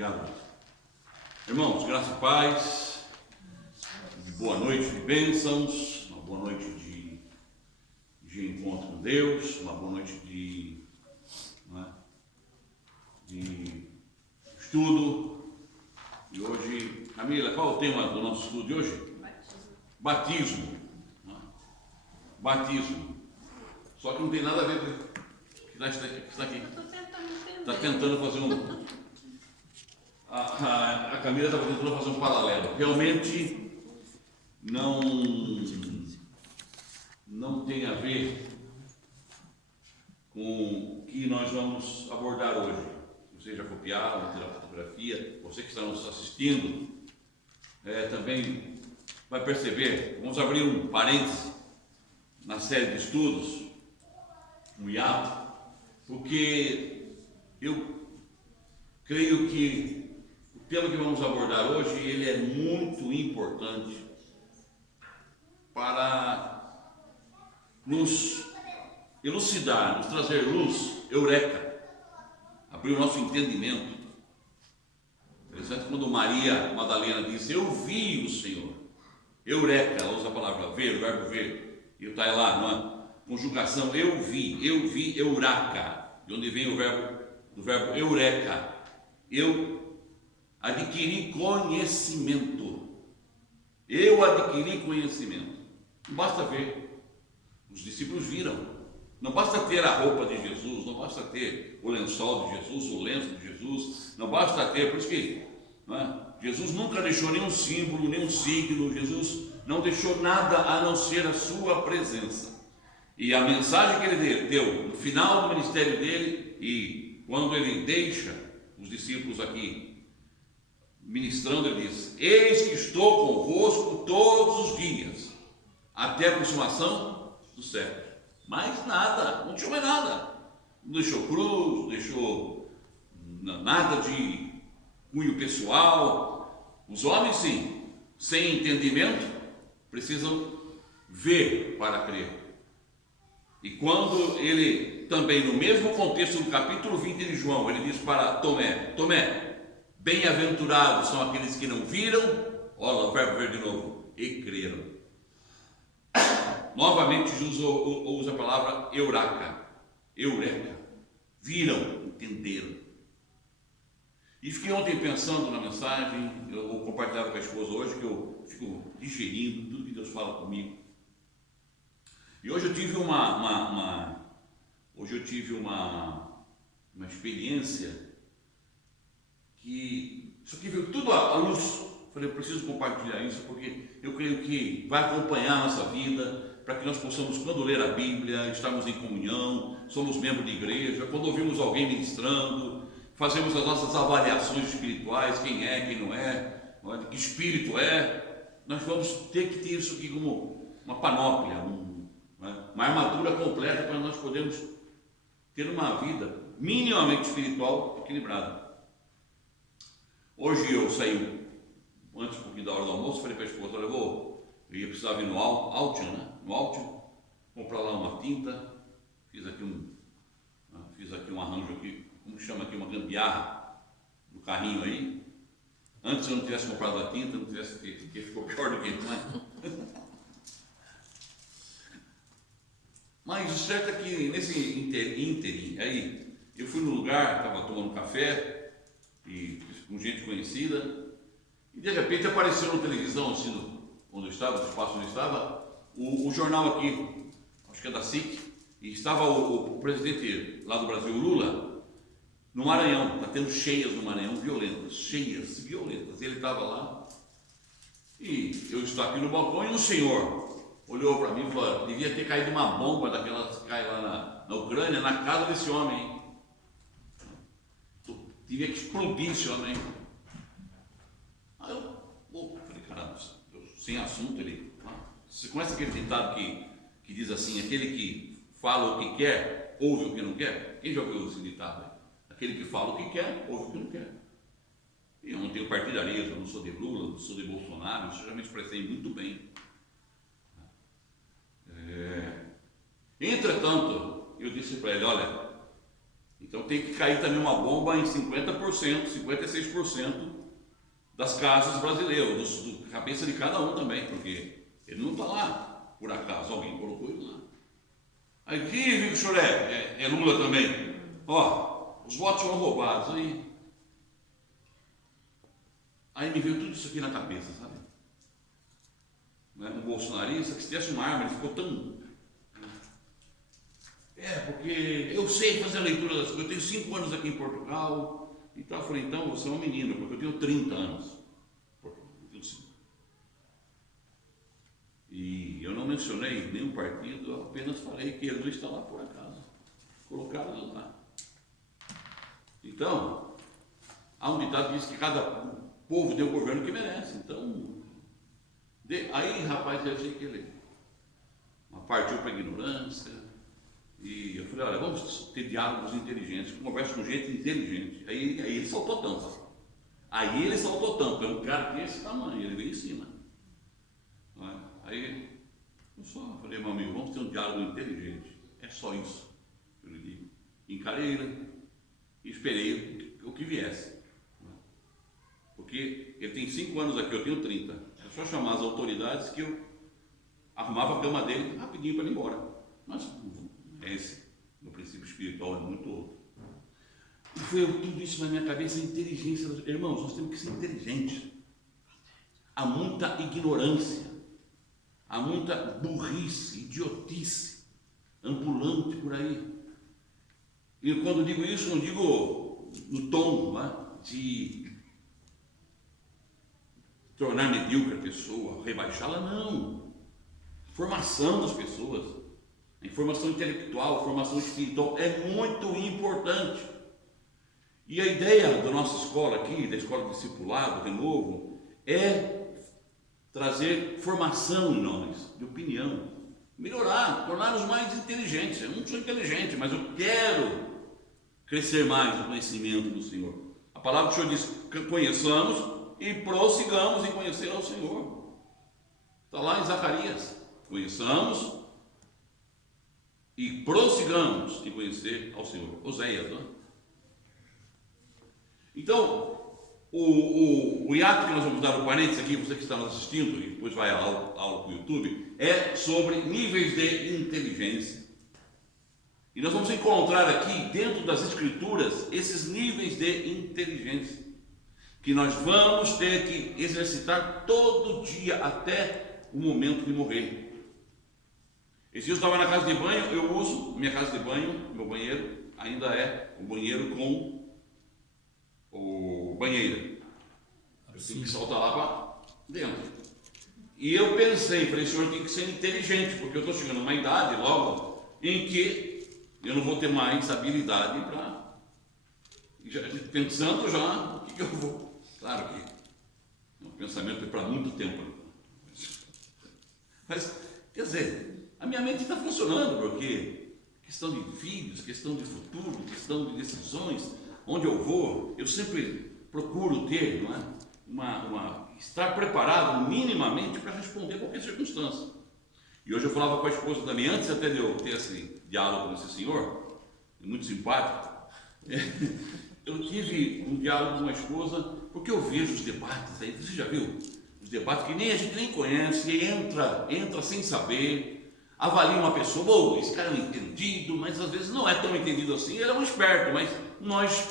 Obrigado. Irmãos, graça e paz, de boa noite de bênçãos, uma boa noite de encontro com Deus, uma boa noite de estudo. E hoje, Camila, qual é o tema do nosso estudo de hoje? Batismo. Batismo. Só que não tem nada a ver com o que está aqui. Está tentando fazer um... A Camila está tentando fazer um paralelo. Realmente não tem a ver com o que nós vamos abordar hoje. Você já copiaram, tirar fotografia, você que está nos assistindo, também vai perceber. Vamos abrir um parêntese na série de estudos, um hiato, porque eu creio que o tema que vamos abordar hoje, ele é muito importante para nos elucidar, nos trazer luz, eureka, abrir o nosso entendimento. Interessante quando Maria Madalena disse, eu vi o Senhor. Eureka, ela usa a palavra ver, o verbo ver, e está lá, numa conjugação, eu vi, euraca, de onde vem o verbo eureka. Eu adquiri conhecimento. Eu adquiri conhecimento. Não basta ver. Os discípulos viram. Não basta ter a roupa de Jesus, não basta ter o lençol de Jesus, o lenço de Jesus, não basta ter, por isso que Jesus nunca deixou nenhum símbolo, nenhum signo, Jesus não deixou nada a não ser a sua presença. E a mensagem que ele deu no final do ministério dele, e quando ele deixa os discípulos aqui ministrando, ele diz, eis que estou convosco todos os dias, até a consumação do século. Mais nada, não deixou mais nada. Não deixou cruz, não deixou nada de cunho pessoal. Os homens, sim, sem entendimento, precisam ver para crer. E quando ele, também no mesmo contexto, no capítulo 20 de João, ele diz para Tomé, Tomé, bem-aventurados são aqueles que não viram, olha o verbo ver de novo, e creram. Novamente Jesus usa a palavra eureka, viram, entenderam. E fiquei ontem pensando na mensagem, eu vou compartilhar com a esposa hoje, que eu fico digerindo tudo que Deus fala comigo. E hoje eu tive uma experiência que isso aqui veio tudo à luz. Falei, eu preciso compartilhar isso porque eu creio que vai acompanhar a nossa vida, para que nós possamos, quando ler a Bíblia, estarmos em comunhão, somos membros de igreja, quando ouvimos alguém ministrando, fazemos as nossas avaliações espirituais, quem é, quem não é, de que espírito é, nós vamos ter que ter isso aqui como uma panóplia, uma armadura completa para nós podermos ter uma vida minimamente espiritual equilibrada. Hoje eu saí, antes um pouquinho da hora do almoço, falei para a esposa, olha, eu ia precisar vir no Altium, no Altium, comprar lá uma tinta, fiz aqui um arranjo aqui, como chama aqui, uma gambiarra no carrinho aí. Antes eu não tivesse comprado a tinta, não tivesse feito, porque ficou pior do que antes. Mas o certo é que nesse ínterim aí, eu fui no lugar, estava tomando café, e com gente conhecida, e de repente apareceu na televisão, assim, onde eu estava, no espaço onde eu estava, o jornal aqui, acho que é da SIC, e estava o presidente lá do Brasil, Lula, no Maranhão, está tendo cheias no Maranhão, cheias violentas. Ele estava lá, e eu estava aqui no balcão, e um senhor olhou para mim e falou, devia ter caído uma bomba daquelas que cai lá na Ucrânia, na casa desse homem, devia que explodir esse homem. Aí eu falei, caramba, sem assunto, ele... Você conhece aquele ditado que diz assim, aquele que fala o que quer, ouve o que não quer? Quem já ouviu esse ditado aí? Aquele que fala o que quer, ouve o que não quer. E eu não tenho partidarismo, eu não sou de Lula, não sou de Bolsonaro, isso já me expressei muito bem. Entretanto, eu disse para ele, olha, Então tem que cair também uma bomba em 50%, 56% das casas brasileiras, da cabeça de cada um também, porque ele não está lá por acaso, alguém colocou ele lá. Aí, que o senhor é Lula também? Ó, os votos foram roubados. Aí me veio tudo isso aqui na cabeça, sabe? Um bolsonarista que se tivesse uma arma, ele ficou tão... porque eu sei fazer a leitura das coisas, eu tenho 5 anos aqui em Portugal, e tal. Eu falei, então você é um menino, porque eu tenho 30 anos. E eu não mencionei nenhum partido, eu apenas falei que ele não está lá por acaso. Colocaram ele lá. Então, há um ditado que diz que cada povo tem o governo que merece. Então, aí, rapaz, eu achei que ele partiu para a ignorância. E eu falei, olha, vamos ter diálogos inteligentes, conversa com gente inteligente. Aí ele saltou tanto. É um cara desse tamanho, ele veio em cima. Aí eu só falei, meu amigo, vamos ter um diálogo inteligente. É só isso que eu lhe digo. Encarei ele e esperei o que viesse. Porque ele tem 5 anos aqui, eu tenho 30. É só chamar as autoridades que eu arrumava a cama dele rapidinho para ele ir embora. Mas esse, no princípio espiritual, é muito outro. E foi tudo isso na minha cabeça, a inteligência. Irmãos, nós temos que ser inteligentes. Há muita ignorância, há muita burrice, idiotice, ambulante por aí. E quando digo isso, não digo no tom de tornar medíocre a pessoa, rebaixá-la, não. Formação das pessoas, a informação intelectual, a formação espiritual é muito importante. E a ideia da nossa escola aqui, da escola de discipulado, Renovo, é trazer formação em nós, de opinião, melhorar, tornar-nos mais inteligentes. Eu não sou inteligente, mas eu quero crescer mais no conhecimento do Senhor. A palavra do Senhor diz que conheçamos e prossigamos em conhecer ao Senhor. Está lá em Zacarias, conheçamos e prossigamos em conhecer ao Senhor. Oséias, não é? Então, o hiato que nós vamos dar, o parênteses aqui, você que está nos assistindo e depois vai à aula para o YouTube, é sobre níveis de inteligência. E nós vamos encontrar aqui, dentro das Escrituras, esses níveis de inteligência, que nós vamos ter que exercitar todo dia, até o momento de morrer. Esse dia eu estava na casa de banho, eu uso minha casa de banho, meu banheiro, ainda é o banheiro com o banheiro. Eu tenho que saltar lá para dentro. E eu pensei, falei, senhor, tem que ser inteligente, porque eu estou chegando a uma idade logo em que eu não vou ter mais habilidade para... Pensando já, o que eu vou... Claro que o pensamento é para muito tempo. Mas, quer dizer, a minha mente está funcionando, porque questão de filhos, questão de futuro, questão de decisões, onde eu vou, eu sempre procuro ter, não é? Estar preparado minimamente para responder qualquer circunstância. E hoje eu falava com a esposa também, antes até de eu ter esse diálogo com esse senhor, muito simpático, eu tive um diálogo com a esposa, porque eu vejo os debates aí, você já viu? Os debates que a gente nem conhece, entra sem saber, avalia uma pessoa, bom, esse cara é um entendido, mas às vezes não é tão entendido assim, ele é um esperto, mas nós,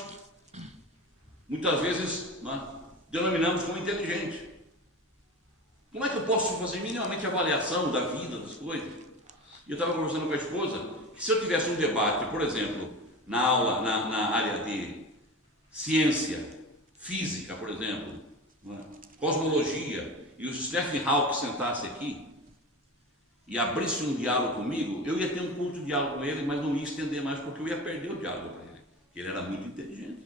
muitas vezes, denominamos como inteligente. Como é que eu posso fazer minimamente avaliação da vida, das coisas? E eu estava conversando com a esposa, que se eu tivesse um debate, por exemplo, na aula, na área de ciência, física, por exemplo, cosmologia, e o Stephen Hawking sentasse aqui e abrisse um diálogo comigo, eu ia ter um curto diálogo com ele, mas não ia estender mais, porque eu ia perder o diálogo com ele, porque ele era muito inteligente.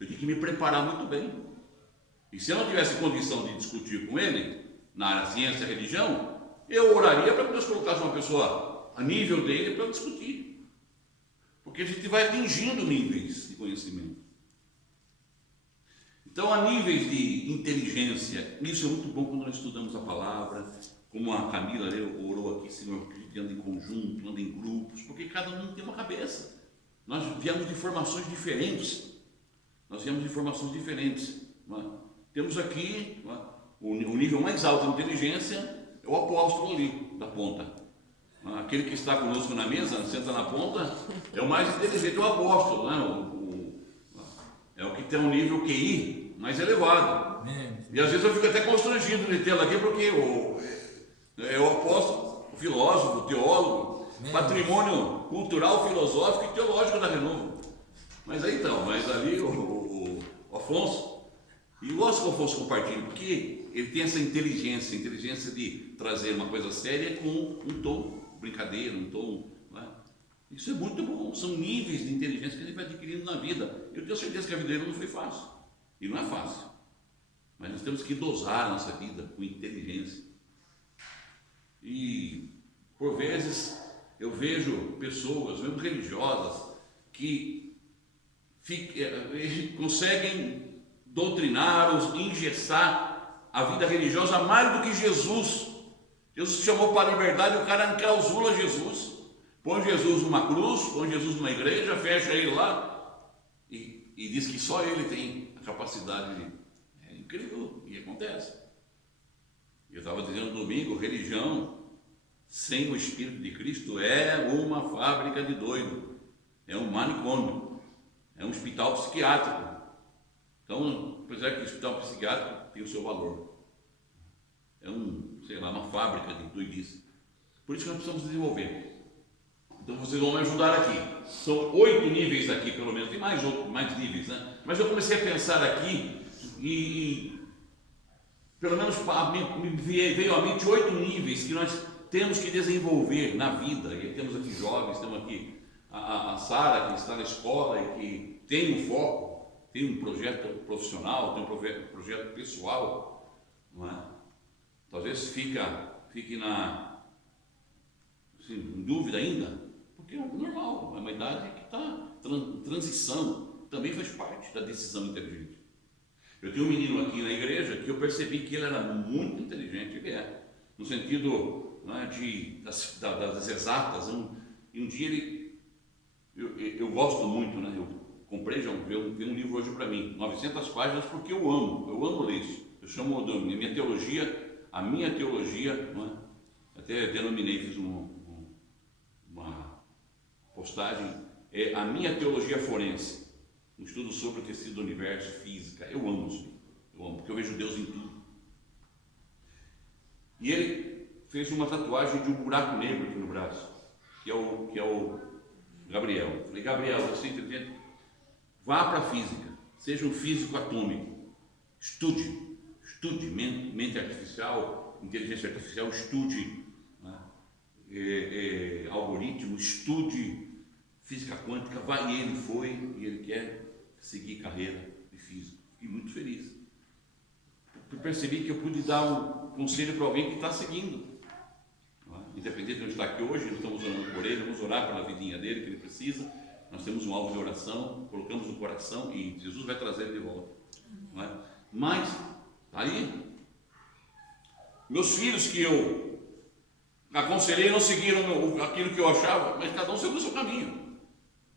Eu tinha que me preparar muito bem. E se eu não tivesse condição de discutir com ele, na área ciência e religião, eu oraria para que Deus colocasse uma pessoa a nível dele para discutir. Porque a gente vai atingindo níveis de conhecimento. Então, há níveis de inteligência. Isso é muito bom quando nós estudamos a palavra, como a Camila orou aqui, Senhor, que a gente anda em conjunto, anda em grupos, porque cada um tem uma cabeça. nós viemos de formações diferentes. Nós viemos de formações diferentes. Não é? Temos aqui, não é, o nível mais alto de inteligência é o apóstolo ali, da ponta. Não é? Aquele que está conosco na mesa, senta na ponta, é o mais inteligente, o apóstolo. É o que tem um nível QI mais elevado. E às vezes eu fico até constrangido de tê-lo aqui, porque é o apóstolo, o filósofo, o teólogo, patrimônio cultural, filosófico e teológico da Renovo. Mas aí então, ali o Afonso, e eu gosto que o Afonso compartilhe, porque ele tem essa inteligência de trazer uma coisa séria com um tom brincadeira, um tom. Não é? Isso é muito bom, são níveis de inteligência que a gente vai adquirindo na vida. Eu tenho certeza que a vida dele não foi fácil, e não é fácil, mas nós temos que dosar a nossa vida com inteligência. E por vezes eu vejo pessoas, mesmo religiosas, que conseguem doutrinar ou engessar a vida religiosa mais do que Jesus. Jesus chamou para a liberdade, o cara enclausula Jesus, põe Jesus numa cruz, põe Jesus numa igreja, fecha ele lá e diz que só ele tem a capacidade de. É incrível, e acontece. Eu estava dizendo no domingo, religião sem o Espírito de Cristo é uma fábrica de doido, é um manicômio, é um hospital psiquiátrico. Então, apesar que o hospital psiquiátrico tem o seu valor, é uma fábrica de doidice. Por isso que nós precisamos desenvolver. Então vocês vão me ajudar aqui. São 8 níveis aqui, pelo menos, tem mais níveis, né? Mas eu comecei a pensar aqui e pelo menos me veio à mente 8 níveis que nós temos que desenvolver na vida. E temos aqui jovens, temos aqui a Sara, que está na escola e que tem um foco, tem um projeto profissional, tem um projeto pessoal, não é? Talvez fique em dúvida ainda, porque é normal, é uma idade que está em transição, também faz parte da decisão inteligente. Eu tenho um menino aqui na igreja que eu percebi que ele era muito inteligente, ele é, no sentido, não é, das exatas. E um dia eu gosto muito, né? Eu comprei, já vi um livro hoje para mim, 900 páginas, porque eu amo ler isso. Eu chamo de minha teologia, a minha teologia, não é? Até denominei, fiz uma postagem, é a minha teologia forense, um estudo sobre o tecido do universo, física. Eu amo isso, porque eu vejo Deus em tudo. E ele fez uma tatuagem de um buraco negro aqui no braço, que é o Gabriel. Eu falei, Gabriel, você é inteligente? Vá para a física, seja um físico atômico, estude mente artificial, inteligência artificial, estude, né, algoritmo, estude física quântica, e ele foi, e ele quer seguir carreira de físico. Fiquei muito feliz. Eu percebi que eu pude dar um conselho para alguém que está seguindo. Independente de onde está aqui hoje, nós estamos orando por ele, vamos orar pela vidinha dele, que ele precisa. Nós temos um alvo de oração, colocamos no coração e Jesus vai trazer ele de volta. Não é? Mas, aí, meus filhos que eu aconselhei não seguiram aquilo que eu achava, mas cada um seguiu o seu caminho.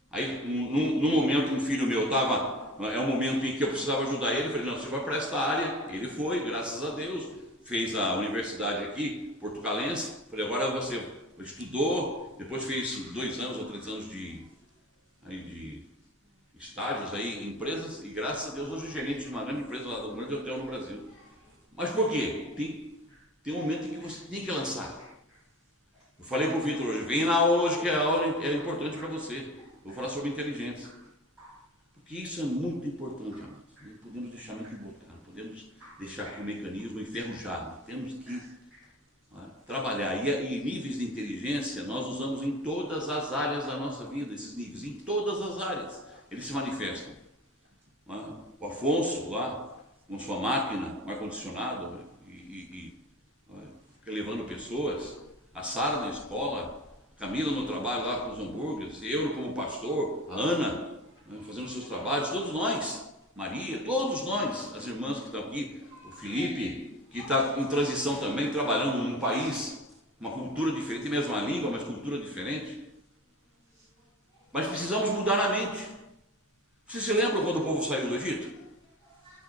Aí, num momento, um filho meu estava, é um momento em que eu precisava ajudar ele, eu falei, não, você vai para esta área. Ele foi, graças a Deus, fez a universidade aqui, portucalense. Falei, agora você estudou, depois fez 2 anos ou 3 anos de estágios aí em empresas, e graças a Deus hoje é gerente de uma grande empresa lá, um grande hotel no Brasil. Mas por quê? Tem um momento em que você tem que lançar. Eu falei para o Vitor hoje, vem na aula hoje, que a aula é importante para você. Eu vou falar sobre inteligência, porque isso é muito importante, amados. Não podemos deixar muito botar, não podemos deixar com o mecanismo enferrujado. Temos que trabalhar. E níveis de inteligência nós usamos em todas as áreas da nossa vida, esses níveis, em todas as áreas eles se manifestam. O Afonso lá, com sua máquina, um ar-condicionado, fica levando pessoas, a Sara na escola, Camila no trabalho lá com os hambúrgueres, eu como pastor, a Ana fazendo seus trabalhos, todos nós, Maria, todos nós, as irmãs que estão aqui, o Felipe, que está em transição também, trabalhando num país, uma cultura diferente, mesmo a língua, mas cultura diferente. Mas precisamos mudar a mente. Você se lembra quando o povo saiu do Egito?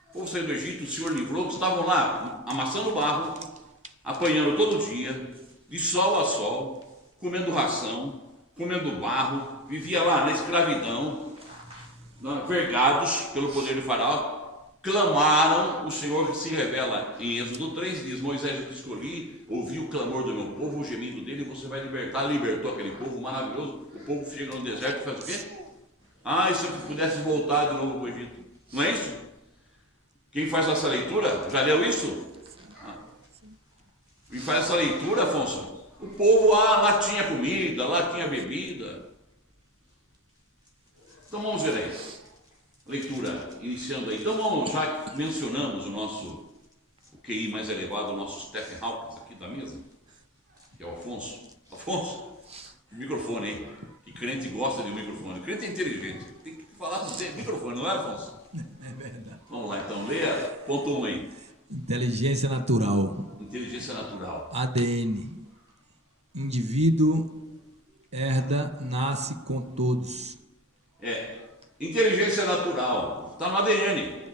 O povo saiu do Egito, o Senhor livrou, estavam lá amassando barro, apanhando todo dia, de sol a sol, comendo ração, comendo barro, vivia lá na escravidão, vergados pelo poder de Faraó. Clamaram, o Senhor se revela em Êxodo 3, diz: Moisés, eu te escolhi, ouvi o clamor do meu povo, o gemido dele, você vai libertar. Libertou aquele povo maravilhoso. O povo chega no deserto e faz o quê? E se eu pudesse voltar de novo para o Egito? Não é isso? Quem faz essa leitura, já leu isso? Quem faz essa leitura, Afonso? O povo lá tinha comida, lá tinha bebida. Então vamos ver aí. Leitura, iniciando aí. Então vamos, já mencionamos o QI mais elevado, o nosso Stephen Hawking aqui da mesa, que é o Afonso. Afonso, microfone aí. Que crente gosta de microfone. Crente é inteligente. Tem que falar com você, microfone, não é, Afonso? É verdade. Vamos lá então, leia ponto 1 aí. Inteligência natural. Inteligência natural. ADN. Indivíduo herda, nasce com todos. Inteligência natural está no ADN.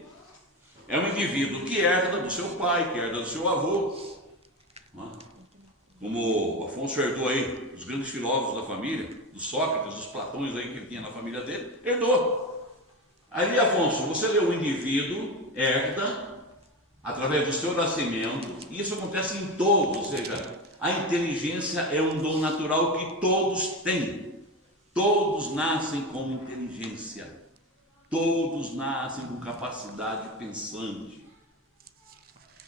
É um indivíduo que herda do seu pai, que herda do seu avô. Como o Afonso herdou aí os grandes filósofos da família, dos Sócrates, dos Platões aí que ele tinha na família dele, herdou. Aí, Afonso, você leu: o indivíduo herda através do seu nascimento, e isso acontece em todos, ou seja, a inteligência é um dom natural que todos têm. Todos nascem com inteligência, todos nascem com capacidade pensante.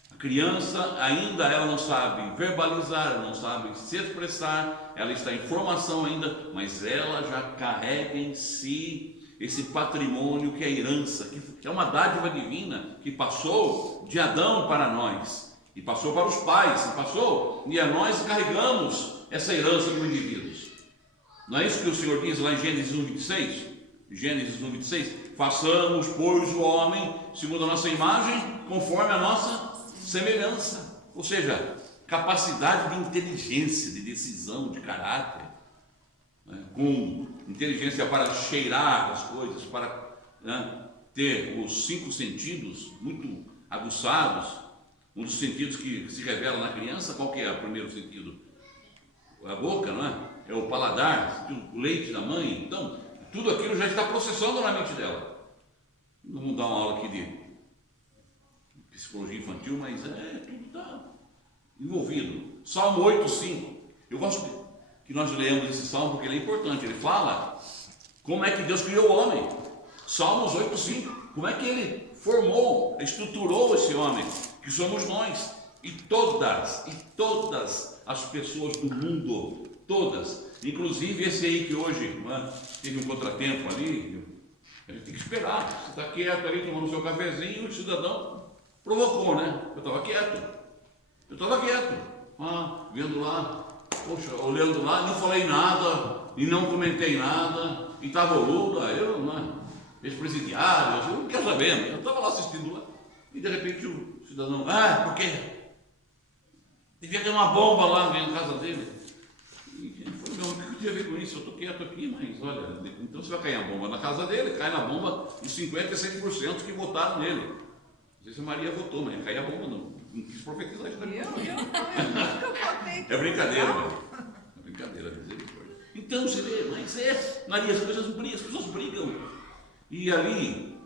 A criança ainda ela não sabe verbalizar, não sabe se expressar, ela está em formação ainda, mas ela já carrega em si esse patrimônio que é a herança, que é uma dádiva divina, que passou de Adão para nós, e passou para os pais, e a nós carregamos essa herança como indivíduos. Não é isso que o Senhor diz lá em Gênesis 1:26? Gênesis 1:26: façamos, pois, o homem segundo a nossa imagem, conforme a nossa semelhança. Ou seja, capacidade de inteligência, de decisão, de caráter, com inteligência para cheirar as coisas, para ter os 5 sentidos muito aguçados. Um dos sentidos que se revela na criança, qual que é o primeiro sentido? A boca, não é? É o paladar, o leite da mãe. Então, tudo aquilo já está processando na mente dela. Vamos dar uma aula aqui de psicologia infantil, mas tudo está envolvido. Salmo 8:5. Eu gosto que nós leamos esse salmo porque ele é importante. Ele fala como é que Deus criou o homem. Salmos 8:5. Como é que ele formou, estruturou esse homem, que somos nós. E todas as pessoas do mundo, todas, inclusive esse aí que hoje teve um contratempo ali, a gente tem que esperar. Você está quieto ali tomando seu cafezinho, o cidadão provocou, né? Eu estava quieto, vendo lá, poxa, olhando lá, não falei nada, e não comentei nada, e estava o Lula, ex-presidiário, eu não quero saber, eu estava lá assistindo lá, e de repente o cidadão, por quê? Devia ter uma bomba lá na casa dele. E ele falou: o que eu tinha a ver com isso? Eu estou quieto aqui, mas olha, então você vai cair a bomba na casa dele, cai na bomba os 56% que votaram nele. Não sei se a Maria votou, mas cair a bomba não quis profetizar isso também. Eu nunca votei. É brincadeira, Maria. É brincadeira, misericórdia. Então você vê, mas Maria, as pessoas brigam. E ali,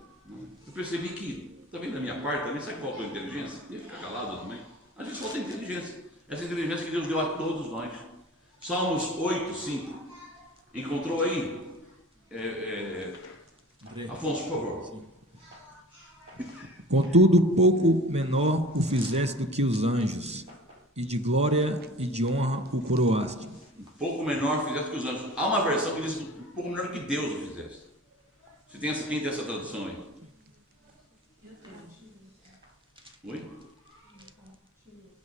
eu percebi que, também da minha parte, também, sabe que faltou inteligência? Ia ficar calado também. A gente falta inteligência. Essa inteligência que Deus deu a todos nós. Salmos 8:5. Encontrou aí? Afonso, por favor. Contudo, pouco menor o fizeste do que os anjos, e de glória e de honra o coroaste. Um pouco menor fizeste que os anjos. Há uma versão que diz um pouco menor que Deus o fizeste. Quem tem essa tradução aí? Oi?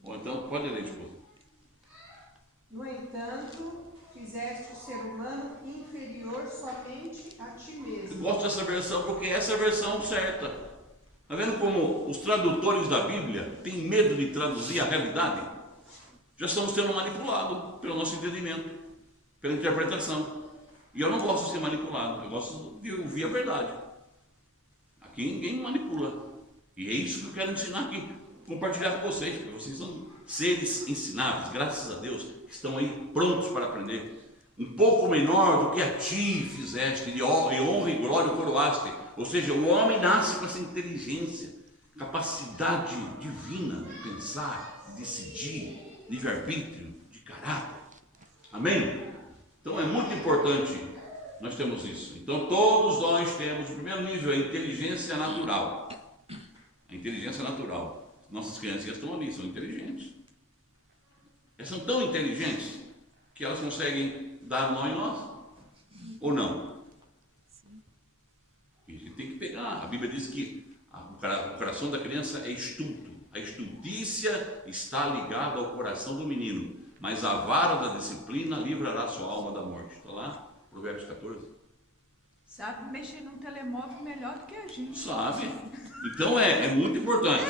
Ou então, pode ler, esposa. No entanto, fizeste o ser humano inferior somente a ti mesmo. Eu gosto dessa versão porque essa é a versão certa. Está vendo como os tradutores da Bíblia têm medo de traduzir a realidade? Já estamos sendo manipulados pelo nosso entendimento, pela interpretação. E eu não gosto de ser manipulado, eu gosto de ouvir a verdade. Aqui ninguém manipula. E é isso que eu quero ensinar aqui, compartilhar com vocês, porque vocês são seres ensináveis, graças a Deus, que estão aí prontos para aprender. Um pouco menor do que a ti fizeste, e honra e glória o coroaste. Ou seja, o homem nasce com essa inteligência, capacidade divina de pensar, de decidir, livre-arbítrio, de caráter. Amém? Então é muito importante nós temos isso. Então todos nós temos, o primeiro nível é a inteligência natural. A inteligência natural. Nossas crianças estão ali, são inteligentes. Elas são tão inteligentes que elas conseguem dar nó em nós. Ou não? E a gente tem que pegar. A Bíblia diz que o coração da criança é estulto. A estultícia está ligada ao coração do menino, mas a vara da disciplina livrará sua alma da morte. Está lá? Provérbios 14. Sabe mexer num telemóvel melhor do que a gente. Sabe? Então é muito importante.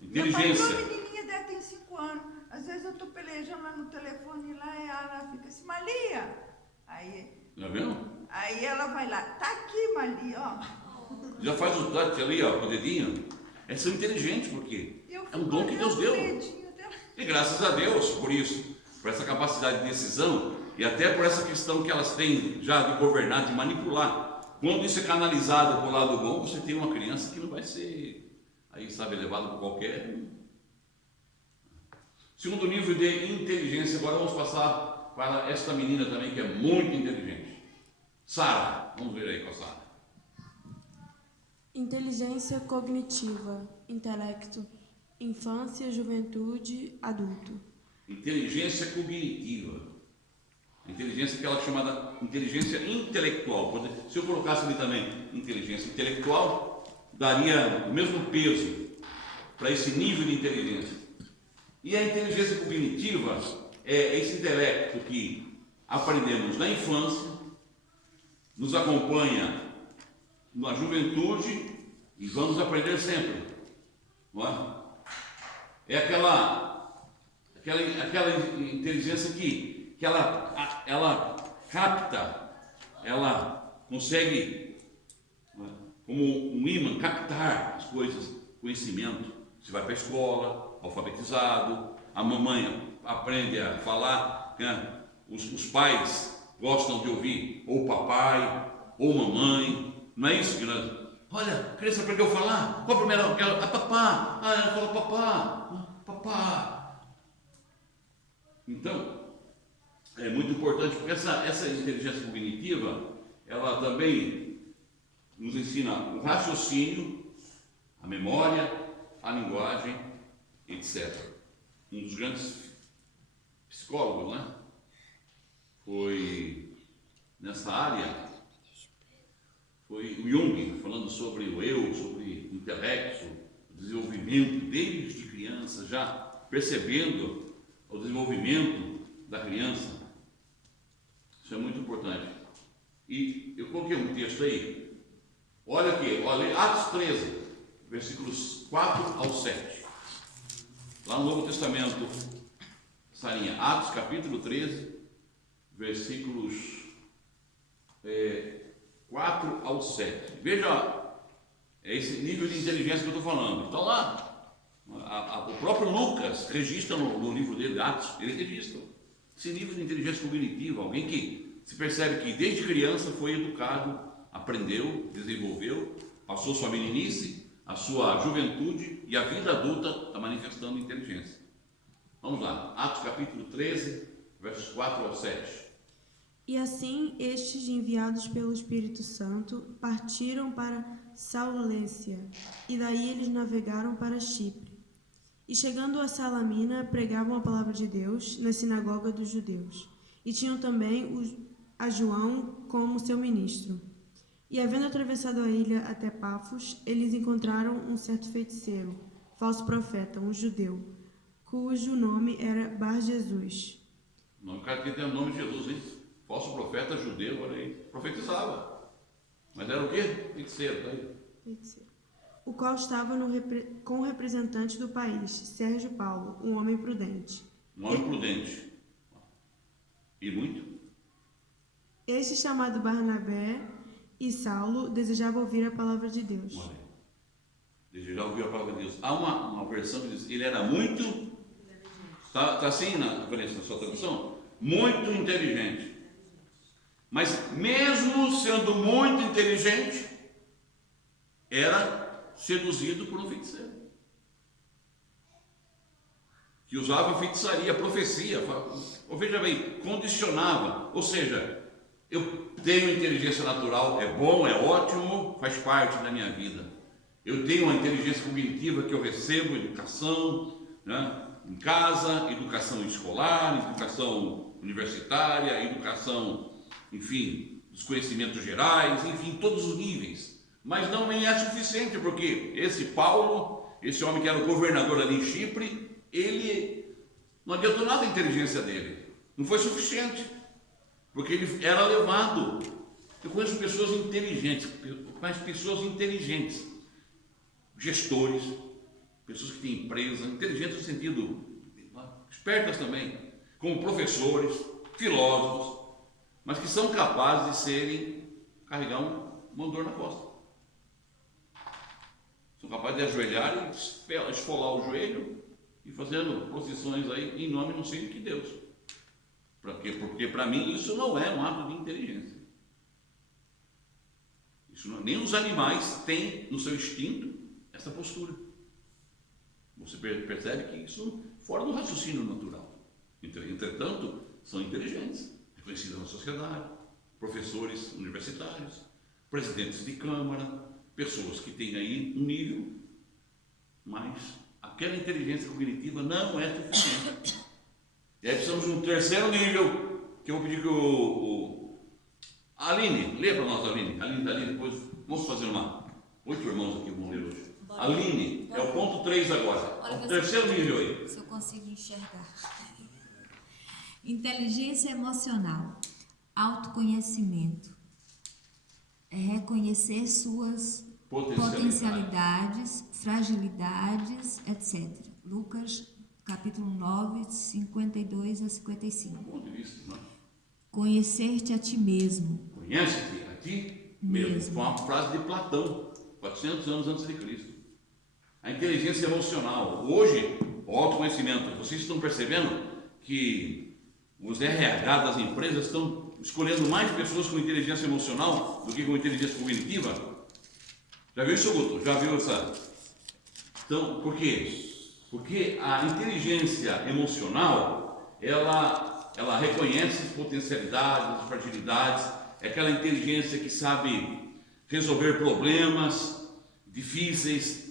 Inteligência. Minha menininha dela tem 5 anos. Às vezes eu estou pelejando lá no telefone lá e ela fica assim, Malia. Tá vendo? Aí ela vai lá, tá aqui, Malia, ó. Já faz o touch ali, ó, com o dedinho. Elas são inteligentes porque é um dom que Deus deu. E graças a Deus por isso, por essa capacidade de decisão e até por essa questão que elas têm já de governar, de manipular. Quando isso é canalizado para o lado bom, você tem uma criança que não vai ser, aí sabe, levada por qualquer. Segundo nível de inteligência, agora vamos passar para esta menina também que é muito inteligente. Sara, vamos ver aí com a Sara. Inteligência cognitiva, intelecto, infância, juventude, adulto. Inteligência cognitiva. Inteligência que ela é chamada inteligência intelectual. Se eu colocasse ali também inteligência intelectual, daria o mesmo peso para esse nível de inteligência. E a inteligência cognitiva é esse intelecto que aprendemos na infância, nos acompanha na juventude e vamos aprender sempre. Não é? É aquela inteligência que ela capta, ela consegue, como um imã, captar as coisas, conhecimento. Você vai para a escola, alfabetizado, a mamãe aprende a falar, né? Os pais gostam de ouvir ou papai ou mamãe, não é isso que nós... Olha, a criança aprendeu a falar, qual a primeira? Ela, papá, ela fala papá, papá. Então, é muito importante, porque essa inteligência cognitiva, ela também nos ensina o raciocínio, a memória, a linguagem, etc. Um dos grandes psicólogos, né? Foi nessa área, foi o Jung, falando sobre o eu, sobre o intelecto, o desenvolvimento desde criança, já percebendo o desenvolvimento da criança. Isso é muito importante. E eu coloquei um texto aí. Olha aqui, olha, Atos 13, versículos 4 ao 7. Lá no Novo Testamento, essa linha, Atos capítulo 13, versículos 4 ao 7. Veja, é esse nível de inteligência que eu estou falando. Então lá, o próprio Lucas registra no livro dele, Atos, ele registra esse nível de inteligência cognitiva, alguém que se percebe que desde criança foi educado, aprendeu, desenvolveu, passou sua meninice, a sua juventude e a vida adulta está manifestando inteligência. Vamos lá, Atos capítulo 13, versos 4 ao 7. E assim, estes, enviados pelo Espírito Santo, partiram para Saulência, e daí eles navegaram para Chipre. E chegando a Salamina, pregavam a palavra de Deus na sinagoga dos judeus. E tinham também a João como seu ministro. E havendo atravessado a ilha até Pafos, eles encontraram um certo feiticeiro, falso profeta, um judeu, cujo nome era Bar-Jesus. O cara que tem o nome de Jesus, hein? Falso profeta judeu, olha aí, profetizava. Mas era o quê? Feiticeiro, tá aí. Feiticeiro. O qual estava com o representante do país, Sérgio Paulo, um homem prudente. Um homem prudente. E muito? Este, chamado Barnabé e Saulo, desejava ouvir a palavra de Deus. Olha, desejar ouvir a palavra de Deus. Há uma versão que diz, ele era muito, está assim na sua tradução? Muito inteligente. Mas mesmo sendo muito inteligente, era seduzido por um feiticeiro. Que usava feitiçaria, profecia, veja bem, condicionava. Ou seja, eu tenho inteligência natural, é bom, é ótimo, faz parte da minha vida. Eu tenho uma inteligência cognitiva que eu recebo, educação, né, em casa, educação escolar, educação universitária, educação, enfim, dos conhecimentos gerais, enfim, todos os níveis. Mas não me é suficiente, porque esse Paulo, esse homem que era o governador ali em Chipre, ele não adiantou nada a inteligência dele, não foi suficiente, porque ele era levado. Eu conheço pessoas inteligentes, mas pessoas inteligentes, gestores, pessoas que têm empresa, inteligentes no sentido, espertas também, como professores, filósofos, mas que são capazes de carregar uma dor na costa. São capazes de ajoelhar e esfolar o joelho e fazendo procissões aí em nome não sei de que Deus. Porque para mim isso não é um ato de inteligência. Isso não, nem os animais têm no seu instinto essa postura. Você percebe que isso fora do raciocínio natural. Entretanto, são inteligentes, reconhecidos na sociedade, professores universitários, presidentes de câmara, pessoas que têm aí um nível, mas aquela inteligência cognitiva não é suficiente. E aí precisamos de um terceiro nível, que eu vou pedir que a Aline, lê para nós, Aline. Aline está ali, depois vamos fazer 8 irmãos aqui vão ler hoje. Aline, é o ponto 3 agora. É o terceiro nível aí. Se eu consigo enxergar. Inteligência emocional, autoconhecimento, é reconhecer suas potencialidades, fragilidades, etc. Lucas, capítulo 9, 52 a 55. Ponto de vista, não? Conhecer-te a ti mesmo. Conhece-te a ti mesmo. Foi uma frase de Platão, 400 anos antes de Cristo. A inteligência emocional. Hoje, o autoconhecimento. Vocês estão percebendo que os RH das empresas estão escolhendo mais pessoas com inteligência emocional do que com inteligência cognitiva? Já viu isso, Guto? Já viu essa? Então, por quê? Porque a inteligência emocional, ela reconhece as potencialidades, as fragilidades, é aquela inteligência que sabe resolver problemas difíceis.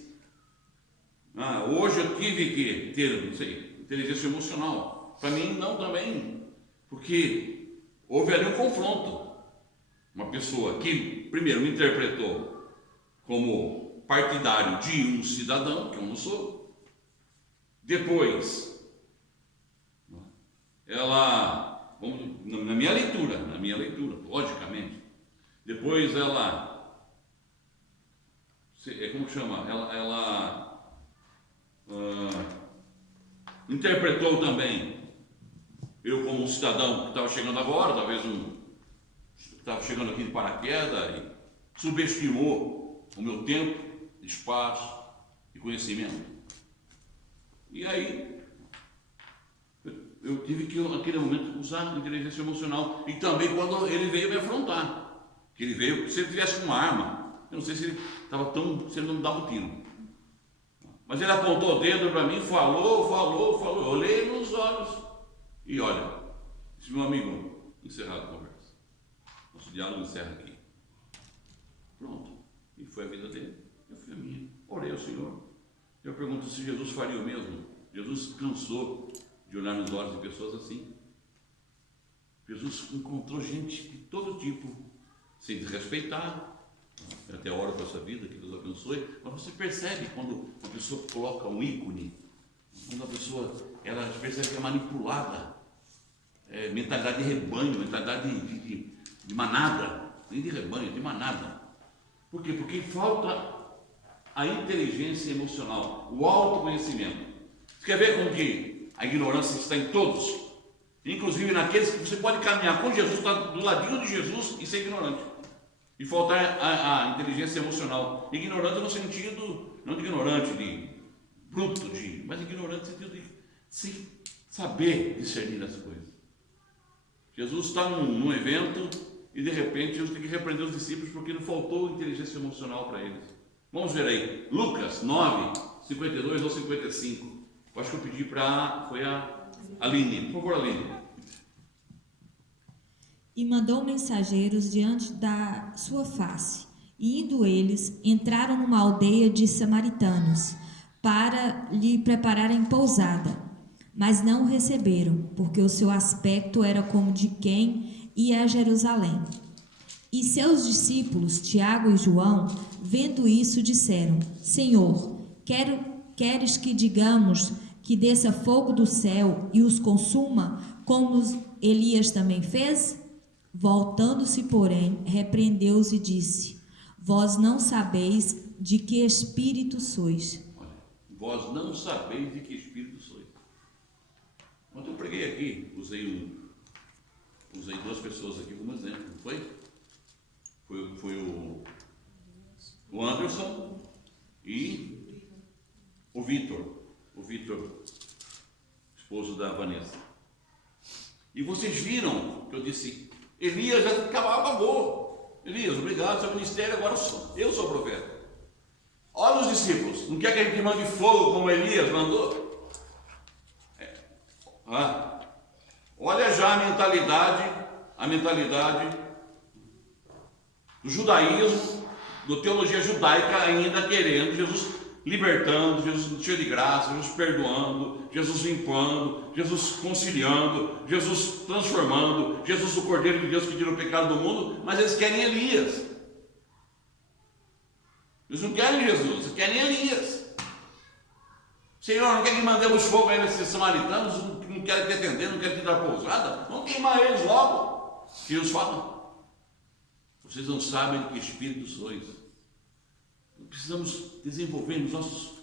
Hoje eu tive que ter, não sei, inteligência emocional. Para mim, não também, porque houve ali um confronto. Uma pessoa que, primeiro, me interpretou como partidário de um cidadão, que eu não sou. Depois, ela, na minha leitura, logicamente, depois ela, como que chama? Ela interpretou também eu como um cidadão que estava chegando agora, talvez estava chegando aqui de paraquedas, e subestimou o meu tempo, espaço e conhecimento. E aí eu tive que, naquele momento, usar a inteligência emocional. E também quando ele veio me afrontar, que ele veio, se ele tivesse uma arma, eu não sei se ele estava se ele não me dava um tiro. Mas ele apontou o dedo para mim, falou, eu olhei nos olhos e olha, disse: meu amigo, encerrada a conversa. Nosso diálogo encerra aqui. Pronto. E foi a vida dele, eu fui a minha. Orei ao Senhor. Eu pergunto se Jesus faria o mesmo. Jesus cansou de olhar nos olhos de pessoas assim. Jesus encontrou gente de todo tipo, sem desrespeitar. Eu até oro para essa vida, que Deus abençoe. Mas você percebe quando a pessoa coloca um ícone, quando a pessoa, ela percebe que é manipulada. Mentalidade de rebanho, mentalidade de manada, nem de rebanho, de manada. Por quê? Porque falta a inteligência emocional, o autoconhecimento. Você quer ver como que a ignorância está em todos? Inclusive naqueles que você pode caminhar com Jesus, estar do ladinho de Jesus e ser ignorante. E faltar a inteligência emocional. Ignorante no sentido, não de ignorante, de bruto, mas ignorante no sentido de sem saber discernir as coisas. Jesus está num evento e de repente Jesus tem que repreender os discípulos porque não faltou inteligência emocional para eles. Vamos ver aí, Lucas 9, 52 ou 55. Eu acho que eu pedi para, foi a Aline. Por favor, Aline. E mandou mensageiros diante da sua face. E indo eles, entraram numa aldeia de samaritanos, para lhe prepararem pousada. Mas não o receberam, porque o seu aspecto era como de quem ia a Jerusalém. E seus discípulos, Tiago e João, vendo isso, disseram: Senhor, queres que digamos que desça fogo do céu e os consuma, como Elias também fez? Voltando-se, porém, repreendeu-os e disse: Vós não sabeis de que espírito sois. Olha, vós não sabeis de que espírito sois. Quando eu preguei aqui, usei duas pessoas aqui como exemplo, não foi? Foi o Anderson e o Vitor, esposo da Vanessa. E vocês viram que eu disse, Elias já acabou. Elias, obrigado, seu ministério, agora eu sou profeta. Olha os discípulos, não quer que a gente mande fogo como Elias mandou? Olha já a mentalidade do judaísmo, da teologia judaica ainda querendo Jesus libertando, Jesus cheio de graça, Jesus perdoando, Jesus limpando, Jesus conciliando, Jesus transformando, Jesus o Cordeiro de Deus que tira o pecado do mundo, mas eles querem Elias. Eles não querem Jesus, eles querem Elias. Senhor, não quer que mandemos fogo aí nesses samaritanos, não querem te atender, não querem te dar pousada, vamos queimar eles logo. Que Jesus fala, vocês não sabem de que espírito sois. Precisamos desenvolver nos nossos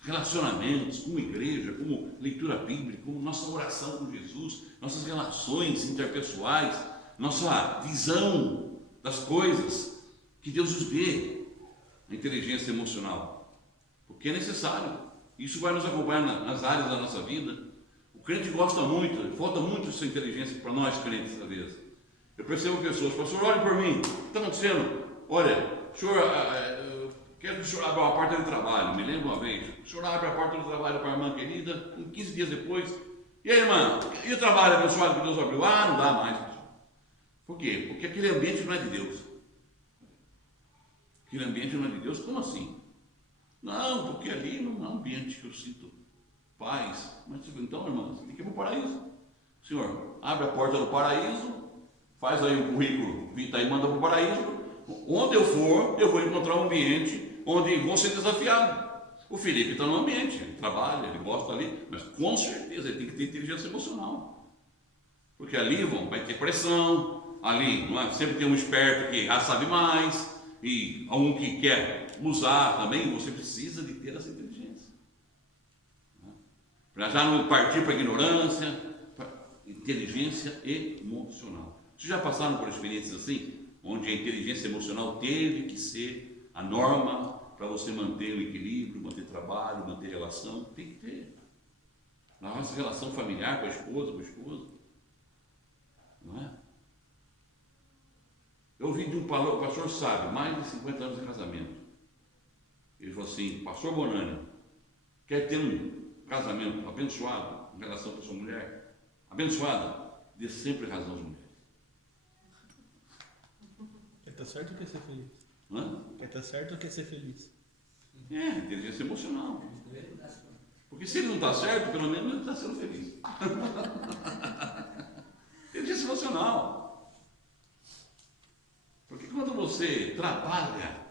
relacionamentos, como igreja, como leitura bíblica, como nossa oração com Jesus, nossas relações interpessoais, nossa visão das coisas, que Deus nos dê a inteligência emocional, porque é necessário. Isso vai nos acompanhar nas áreas da nossa vida. O crente gosta muito, falta muito essa inteligência para nós crentes às vezes. Eu percebo pessoas, pastor, olhe por mim, o que está acontecendo? Olha, senhor, quero que o senhor abra a porta de trabalho. Me lembro uma vez, o senhor abre a porta do trabalho para a irmã querida, 15 dias depois, e aí, irmã, e o trabalho abençoado que Deus abriu? Não dá mais. Por quê? Porque aquele ambiente não é de Deus. Aquele ambiente não é de Deus? Como assim? Não, porque ali não é um ambiente que eu sinto paz. Mas então, irmã, você tem que ir para o paraíso. Senhor, abre a porta do paraíso, faz aí um currículo, Vita aí, manda para o paraíso. Onde eu for, eu vou encontrar um ambiente onde vou ser desafiado. O Felipe está no ambiente, ele trabalha, ele gosta ali, mas com certeza ele tem que ter inteligência emocional. Porque ali vai ter pressão, ali não é? Sempre tem um esperto que já sabe mais, e um que quer usar também, você precisa de ter essa inteligência. Para já não partir para a ignorância, inteligência emocional. Vocês já passaram por experiências assim? Onde a inteligência emocional teve que ser a norma para você manter o equilíbrio, manter trabalho, manter relação, tem que ter. Na nossa relação familiar com a esposa, com o esposo, não é? Eu ouvi de um pastor sábio, mais de 50 anos de casamento. Ele falou assim, pastor Bonani, quer ter um casamento abençoado em relação com a sua mulher? Abençoada, dê sempre razão às mulheres. Quer estar certo ou quer ser feliz? Hã? Quer estar certo ou quer ser feliz? Inteligência emocional. Porque se ele não está certo, pelo menos ele está sendo feliz. Inteligência emocional. Porque quando você trabalha,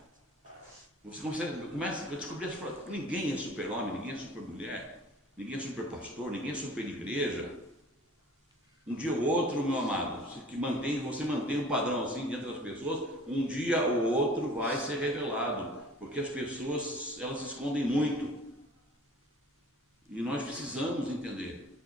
você começa a descobrir que ninguém é super-homem, ninguém é super-mulher, ninguém é super-pastor, ninguém é super-igreja. Um dia ou outro, meu amado, você mantém um padrão assim dentro das pessoas, um dia ou outro vai ser revelado, porque as pessoas, elas se escondem muito. E nós precisamos entender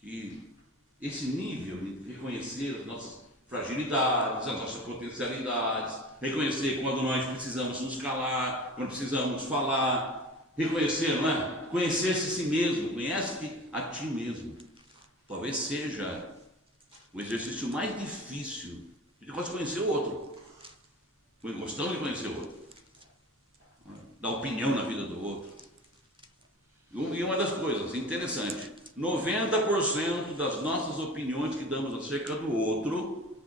que esse nível de reconhecer as nossas fragilidades, as nossas potencialidades, reconhecer quando nós precisamos nos calar, quando precisamos falar, reconhecer, não é? Conhecer-se a si mesmo, conhece-te a ti mesmo. Talvez seja o exercício mais difícil. A gente gosta de conhecer o outro, gostamos de conhecer o outro, dar opinião na vida do outro. E uma das coisas interessantes, 90% das nossas opiniões que damos acerca do outro,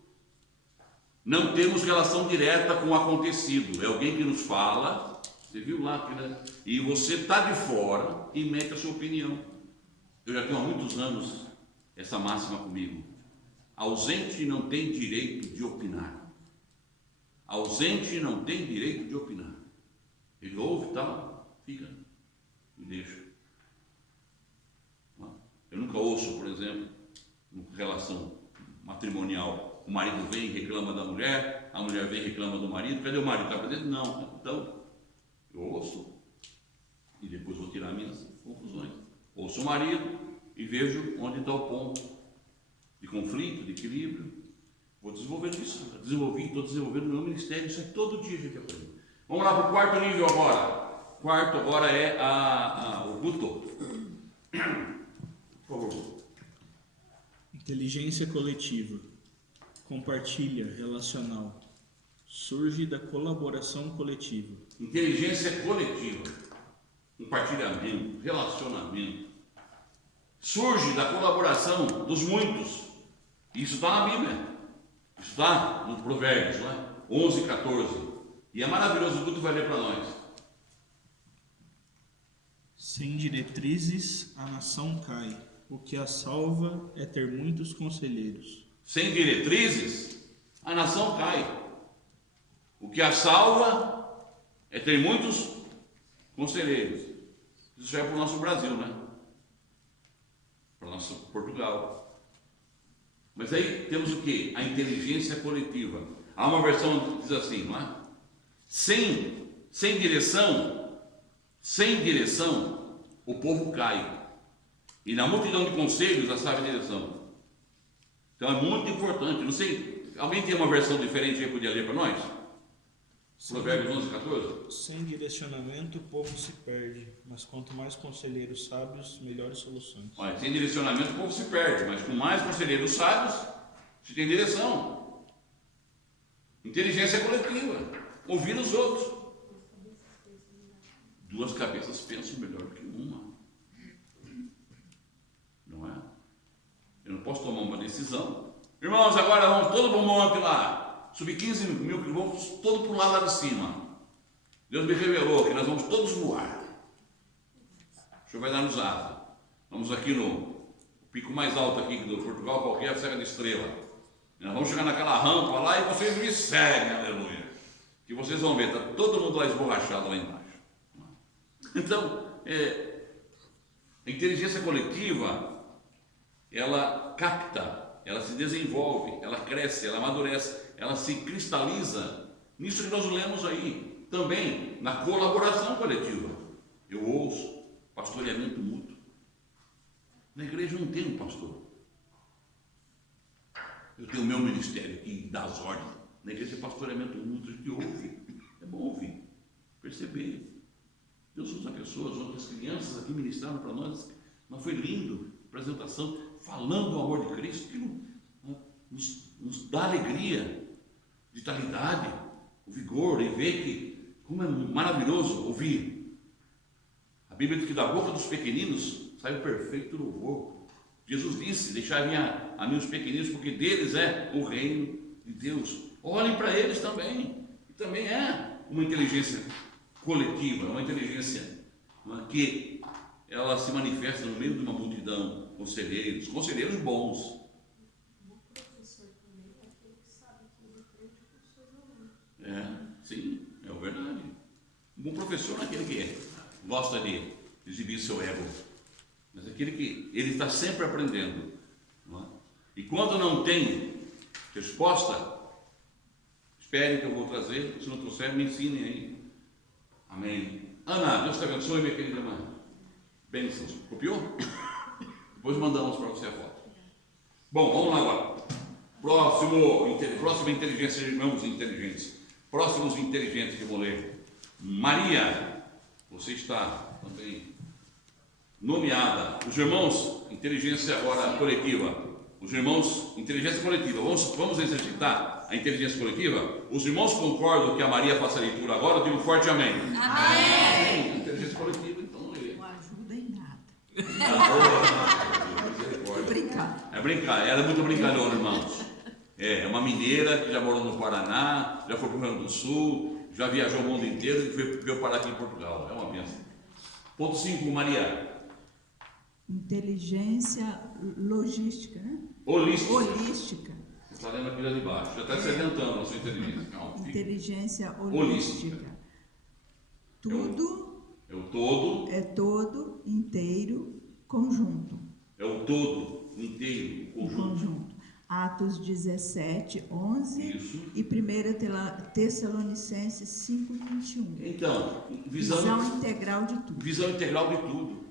não temos relação direta com o acontecido. É alguém que nos fala, você viu lá, né? E você está de fora e mete a sua opinião. Eu já tenho há muitos anos essa máxima comigo. Ausente não tem direito de opinar. Ausente não tem direito de opinar. Ele ouve e tal, fica e deixa. Eu nunca ouço, por exemplo, em relação matrimonial, o marido vem e reclama da mulher, a mulher vem e reclama do marido. Cadê o marido? Está para dentro? Não. Então, eu ouço e depois vou tirar minhas conclusões. Ouço o marido e vejo onde está o ponto de conflito, de equilíbrio. Vou desenvolvendo isso. Estou desenvolvendo o meu ministério. Isso é todo dia a gente aprende. Vamos lá para o quarto nível agora. O quarto agora é o guto. Por favor. Inteligência coletiva. Compartilha, relacional. Surge da colaboração coletiva. Inteligência coletiva. Compartilhamento, relacionamento. Surge da colaboração dos muitos. Isso está na Bíblia. Isso está nos Provérbios, não é? 11, 14. E é maravilhoso, o Guto vai ler para nós. Sem diretrizes, a nação cai. O que a salva é ter muitos conselheiros. Sem diretrizes, a nação cai. O que a salva é ter muitos conselheiros. Isso já é para o nosso Brasil, né? Para o nosso Portugal. Mas aí temos o quê? A inteligência coletiva. Há uma versão que diz assim, não é? Sem direção, o povo cai. E na multidão de conselhos já sabe a direção. Então é muito importante. Não sei, alguém tem uma versão diferente aí, podia ler para nós? Provérbios 11, 14? Sem direcionamento o povo se perde, mas quanto mais conselheiros sábios, melhores soluções. Olha, sem direcionamento o povo se perde, mas com mais conselheiros sábios, se tem direção. Inteligência coletiva. Ouvir os outros. Duas cabeças pensam melhor do que uma. Não é? Eu não posso tomar uma decisão. Irmãos, agora vamos todos para o monte lá. Subir 15 mil quilômetros, todo para o lado lá de cima. Deus me revelou que nós vamos todos voar. O Senhor vai dar-nos asa. Vamos aqui no pico mais alto aqui do Portugal, qualquer, a Serra da Estrela. Nós vamos chegar naquela rampa lá e vocês me seguem, aleluia. Que vocês vão ver, está todo mundo lá esborrachado lá embaixo. Então, a inteligência coletiva, ela capta, ela se desenvolve, ela cresce, ela amadurece, ela se cristaliza nisso que nós lemos aí, também na colaboração coletiva. Eu ouço pastoreamento mútuo. Na igreja não tem um pastor. Eu tenho o meu ministério aqui das ordens. Na igreja é pastoreamento mútuo, a gente ouve. É bom ouvir, perceber. Deus usa pessoas, outras crianças aqui ministraram para nós, mas foi lindo a apresentação, falando do amor de Cristo, que nos dá alegria, vitalidade, o vigor, e ver que, como é maravilhoso ouvir. A Bíblia diz que da boca dos pequeninos sai o perfeito louvor. Jesus disse, deixai a mim os pequeninos, porque deles é o reino de Deus. Olhem para eles também, e também é uma inteligência coletiva, uma inteligência que ela se manifesta no meio de uma multidão, conselheiros bons. Sim, é verdade. Um bom professor não é aquele que gosta de exibir seu ego, mas é aquele que ele está sempre aprendendo. Não é? E quando não tem resposta, espere que eu vou trazer, se não trouxer, me ensinem aí. Amém. Ana, Deus te abençoe, minha querida irmã. Bênçãos. Copiou? Depois mandamos para você a foto. Bom, vamos lá agora. Próxima inteligência, irmãos inteligentes. Próximos inteligentes que vou ler. Maria, você está também nomeada. Os irmãos, inteligência agora coletiva. Os irmãos, inteligência coletiva. Vamos exercitar a inteligência coletiva? Os irmãos concordam que a Maria faça a leitura agora? Diga um forte amém. Amém. Inteligência coletiva, então lê. Não ajuda em nada. Brincar. É brincar, ela é muito brincalhona, irmãos. É uma mineira que já morou no Paraná, já foi para o Rio Grande do Sul, já viajou o mundo inteiro e veio parar aqui em Portugal. É uma bênção. Ponto 5, Maria. Inteligência logística, né? Holística. Holística. Você está lendo aqui lá de baixo, já está se adiantando a sua inteligência. Calma, fica. Inteligência Holística. holística. Tudo É o todo. é todo, inteiro, conjunto. É o todo inteiro, conjunto. Atos 17, 11 Isso. e 1 Tessalonicenses 5, 21. Então, Visão integral de tudo. Visão integral de tudo.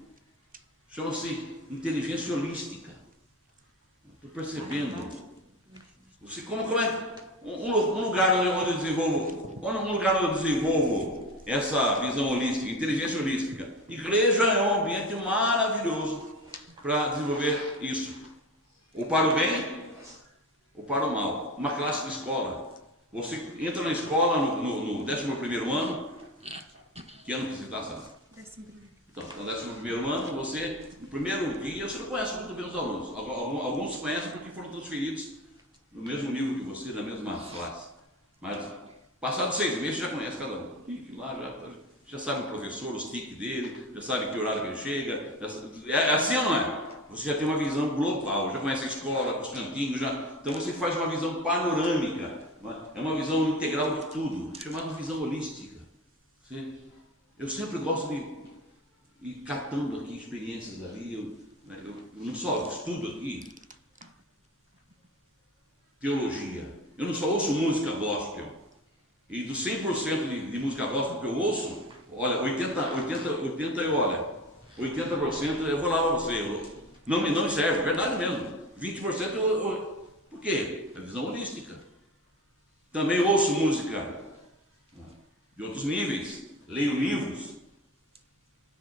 Chama-se inteligência holística. Estou percebendo. Você, como é um lugar onde eu desenvolvo essa visão holística, inteligência holística. Igreja é um ambiente maravilhoso para desenvolver isso. Ou para o bem, ou para o mal. Uma classe de escola. Você entra na escola no 11º ano. Que ano que você está, sabe? 11º. Então, no 11º ano, você, no primeiro dia, você não conhece muito bem os alunos. Alguns conhecem porque foram transferidos no mesmo nível que você, na mesma classe. Mas, passados 6 meses, você já conhece cada um. E lá já sabe o professor, os tiques dele, já sabe que horário que ele chega. É assim ou não é? Você já tem uma visão global, já conhece a escola, os cantinhos, então você faz uma visão panorâmica, é uma visão integral de tudo, chamada visão holística. Eu sempre gosto de ir catando aqui experiências ali, eu não só estudo aqui teologia, eu não só ouço música gospel, e dos 100% de música gospel que eu ouço, olha, 80% eu vou lá para você, não me serve, é verdade mesmo. 20% por quê? É visão holística. Também ouço música de outros níveis, leio livros,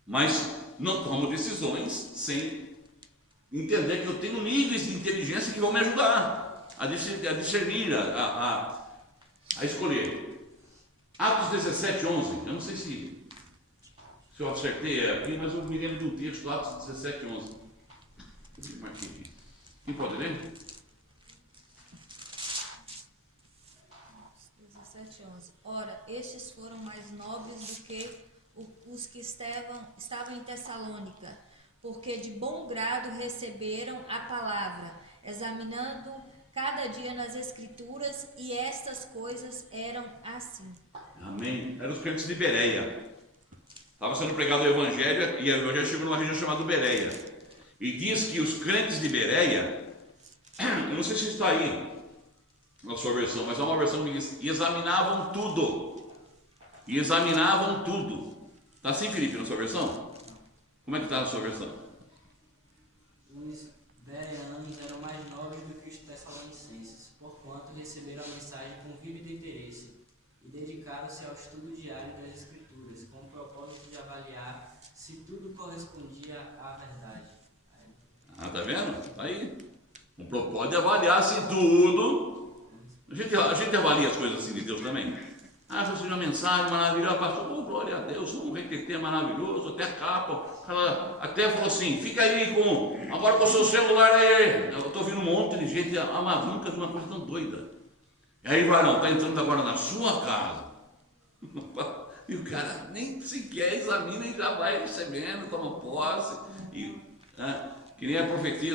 mas não tomo decisões sem entender que eu tenho níveis de inteligência que vão me ajudar a discernir, a escolher. Atos 17, 11, eu não sei se eu acertei aqui, mas eu me lembro de um texto, Atos 17, 11. Quem pode ler? 17, 11. Ora, estes foram mais nobres do que os que estavam em Tessalônica, porque de bom grado receberam a palavra, examinando cada dia nas Escrituras, e estas coisas eram assim. Amém. Eram os crentes de Bereia. Estava sendo pregado o Evangelho, e o Evangelho chegou numa região chamada Bereia. E diz que os crentes de Bereia, eu não sei se está aí na sua versão, mas há uma versão que diz: e examinavam tudo. E examinavam tudo. Está assim, Felipe, na sua versão? Como é que está na sua versão? Os bereanos eram mais nobres do que os tessalonicenses, porquanto receberam a mensagem com vívido interesse e dedicaram-se ao estudo diário das Escrituras, com o propósito de avaliar se tudo correspondia à verdade. Tá vendo? Tá aí. Um propósito de avaliar se tudo. A gente avalia as coisas assim de Deus também. Recebeu uma mensagem maravilhosa, pastor, glória a Deus, um requeté maravilhoso, até a capa. Ela até falou assim: fica aí agora com o seu celular aí. Eu estou ouvindo um monte de gente, mas nunca vi uma coisa tão doida. E aí, varão, está entrando agora na sua casa. E o cara nem sequer examina e já vai recebendo, toma posse. Que nem a profetia